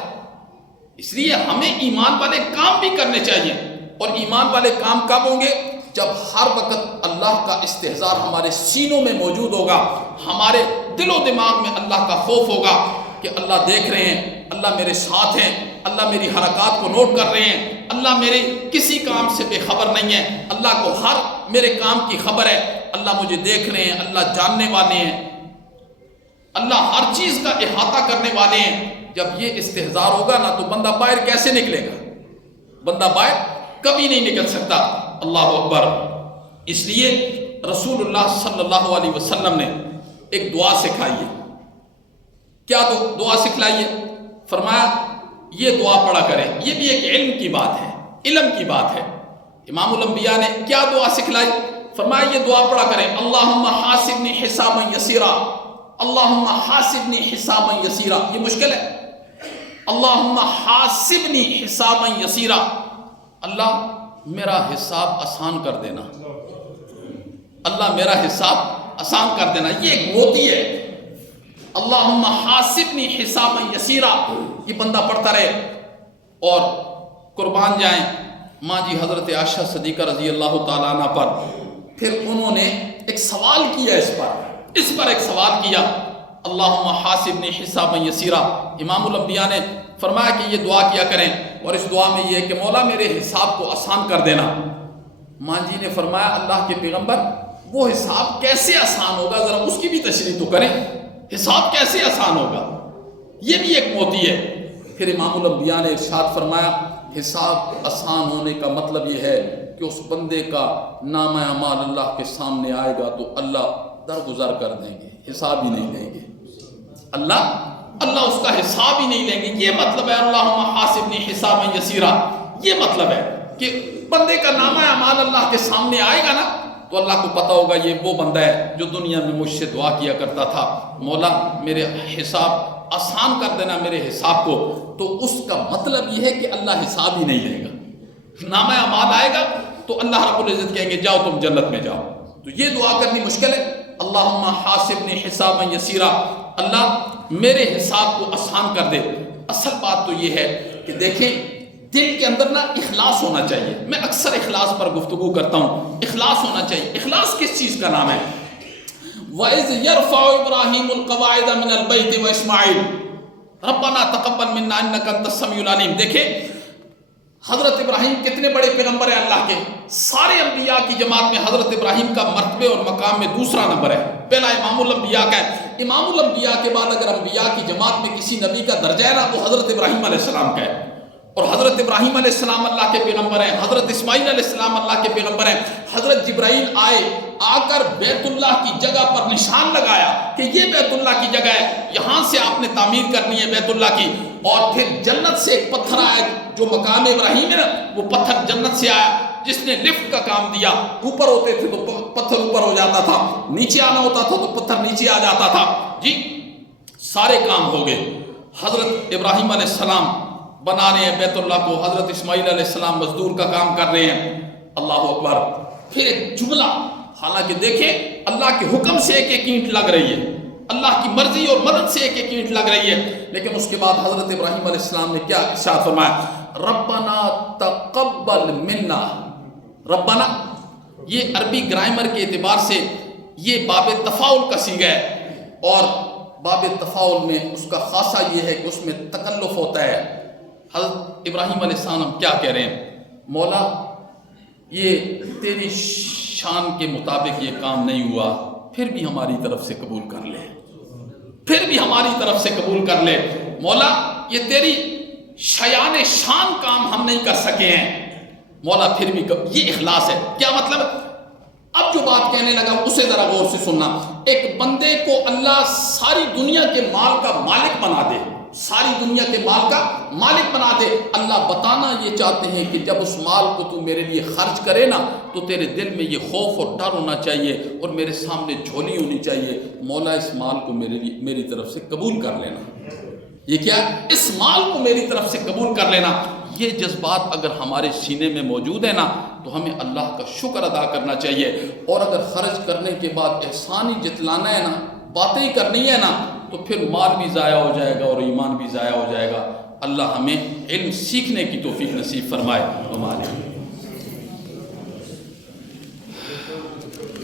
اس لیے ہمیں ایمان والے کام بھی کرنے چاہیے، اور ایمان والے کام کب ہوں گے؟ جب ہر وقت اللہ کا استحضار ہمارے سینوں میں موجود ہوگا، ہمارے دل و دماغ میں اللہ کا خوف ہوگا کہ اللہ دیکھ رہے ہیں، اللہ میرے ساتھ ہیں، اللہ میری حرکات کو نوٹ کر رہے ہیں، اللہ میرے کسی کام سے بے خبر نہیں ہے، اللہ کو ہر میرے کام کی خبر ہے، اللہ مجھے دیکھ رہے ہیں، اللہ جاننے والے ہیں، اللہ ہر چیز کا احاطہ کرنے والے ہیں۔ جب یہ استحضار ہوگا نا تو بندہ باہر کیسے نکلے گا؟ بندہ باہر کبھی نہیں نکل سکتا۔ اللہ اکبر۔ اس لیے رسول اللہ صلی اللہ علیہ وسلم نے ایک دعا سکھائی ہے۔ کیا دعا سکھلائی ہے؟ فرمایا یہ دعا پڑھا کریں، یہ بھی ایک علم کی بات ہے، علم کی بات ہے۔ امام الانبیاء نے کیا دعا سکھلائی؟ فرمایا یہ دعا پڑھا کریں، اللہم حاسبنی حسابا یسیرا، اللہم حاسبنی حسابا یسیرا۔ یہ مشکل ہے، اللہم حاسبنی حسابا یسیرا، اللہ میرا حساب آسان کر دینا، اللہ میرا حساب آسان کر دینا. یہ ایک موتی ہے. اللہم حاسبنی حسابا یسیرا، یہ بندہ پڑھتا رہے. اور قربان جائیں ماں جی حضرت عائشہ صدیقہ رضی اللہ تعالیٰ عنہ پر، پھر انہوں نے ایک سوال کیا اس پر ایک سوال کیا، اللہم حاسبنی حسابا یسیرا. امام الانبیاء نے فرمایا کہ یہ دعا کیا کریں، اور اس دعا میں یہ ہے کہ مولا میرے حساب کو آسان کر دینا. ماں جی نے فرمایا اللہ کے پیغمبر وہ حساب کیسے آسان ہوگا، ذرا اس کی بھی تشریح تو کریں، حساب کیسے آسان ہوگا؟ یہ بھی ایک موتی ہے. پھر امام الانبیاء نے ارشاد فرمایا حساب آسان ہونے کا مطلب یہ ہے کہ اس بندے کا نامہ اعمال اللہ کے سامنے آئے گا تو اللہ درگزر کر دیں گے، حساب ہی نہیں لیں گے. اللہ اس کا حساب ہی نہیں لیں گے. یہ مطلب ہے اللہم حاسبنی حسابا یسیرا. یہ مطلب ہے کہ بندے کا نامہ اعمال اللہ کے سامنے آئے گا نا تو اللہ کو پتا ہوگا یہ وہ بندہ ہے جو دنیا میں مجھ سے دعا کیا کرتا تھا، مولا میرے حساب آسان کر دینا میرے حساب کو. تو اس کا مطلب یہ ہے کہ اللہ حساب ہی نہیں لے گا. نامہ اعمال آئے گا تو اللہ رب العزت کہیں گے جاؤ تم جنت میں جاؤ. تو یہ دعا کرنی مشکل ہے. اللہم حاسبنی حسابا یسیرا، اللہ میرے حساب کو آسان کر دے. اصل بات تو یہ ہے کہ دیکھیں دل کے اندر نا اخلاص ہونا چاہیے. میں اکثر اخلاص پر گفتگو کرتا ہوں. اخلاص ہونا چاہیے. اخلاص کس چیز کا نام ہے؟ وَإِذْ يَرْفَعُ إِبْرَاهِيمُ الْقَوَاعِدَ مِنَ الْبَيْتِ وَإِسْمَاعِيلُ رَبَّنَا تَقَبَّلْ مِنَّا إِنَّكَ أَنْتَ السَّمِيعُ الْعَلِيمُ. دیکھیں حضرت ابراہیم کتنے بڑے پیغمبر ہیں اللہ کے. سارے انبیاء کی جماعت میں حضرت ابراہیم کا مرتبے اور مقام میں دوسرا نمبر ہے. پہلا امام الانبیاء کا ہے. امام الانبیاء کے بعد اگر انبیاء کی جماعت میں کسی نبی کا درجہ ہے نا وہ حضرت ابراہیم علیہ السلام کا ہے. اور حضرت ابراہیم علیہ السلام اللہ کے پیغمبر ہیں، حضرت اسماعیل علیہ السلام اللہ کے پیغمبر ہیں. حضرت جبرائیل آ کر بیت اللہ کی جگہ پر نشان لگایا کہ یہ بیت اللہ کی جگہ ہے، یہاں سے آپ نے تعمیر کرنی ہے بیت اللہ کی. اور پھر جنت سے ایک پتھر آیا جو مقام ابراہیم ہے نا وہ پتھر جنت سے آیا جس نے لفٹ کا کام دیا. اوپر ہوتے تھے تو پتھر اوپر ہو جاتا تھا، نیچے آنا ہوتا تھا تو پتھر نیچے آ جاتا تھا. جی سارے کام ہو گئے. حضرت ابراہیم علیہ السلام بنا رہے ہیں بیت اللہ کو، حضرت اسماعیل علیہ السلام مزدور کا کام کر رہے ہیں. اللہ اکبر. پھر ایک جملہ، حالانکہ دیکھیں اللہ کے حکم سے ایک ایک اینٹ لگ رہی ہے، اللہ کی مرضی اور مدد سے ایک ایک اینٹ لگ رہی ہے، لیکن اس کے بعد حضرت ابراہیم علیہ السلام نے کیا ارشاد فرمایا؟ ربنا تقبل منا. ربنا یہ عربی گرامر کے اعتبار سے یہ باب تفاعل کا صیغہ ہے، اور باب تفاعل میں اس کا خاصہ یہ ہے کہ اس میں تکلف ہوتا ہے. حضرت ابراہیم علیہ السلام کیا کہہ رہے ہیں؟ مولا یہ تیری شان کے مطابق یہ کام نہیں ہوا، پھر بھی ہماری طرف سے قبول کر لے، پھر بھی ہماری طرف سے قبول کر لے. مولا یہ تیری شیان شان کام ہم نہیں کر سکے ہیں، مولا پھر بھی یہ اخلاص ہے. کیا مطلب؟ اب جو بات کہنے لگا اسے ذرا غور سے سننا. ایک بندے کو اللہ ساری دنیا کے مال کا مالک بنا دے، ساری دنیا کے مال کا مالک بنا دے. اللہ بتانا یہ چاہتے ہیں کہ جب اس مال کو تو میرے لیے خرچ کرے نا تو تیرے دل میں یہ خوف اور ڈر ہونا چاہیے اور میرے سامنے جھولی ہونی چاہیے، مولا اس مال کو میری طرف سے قبول کر لینا. یہ کیا؟ اس مال کو میری طرف سے قبول کر لینا. یہ جذبات اگر ہمارے سینے میں موجود ہے نا تو ہمیں اللہ کا شکر ادا کرنا چاہیے. اور اگر خرچ کرنے کے بعد احسان ہی جتلانا ہے نا، باتیں ہی کرنی ہے نا، تو پھر مال بھی ضائع ہو جائے گا اور ایمان بھی ضائع ہو جائے گا. اللہ ہمیں علم سیکھنے کی توفیق نصیب فرمائے. ہمارے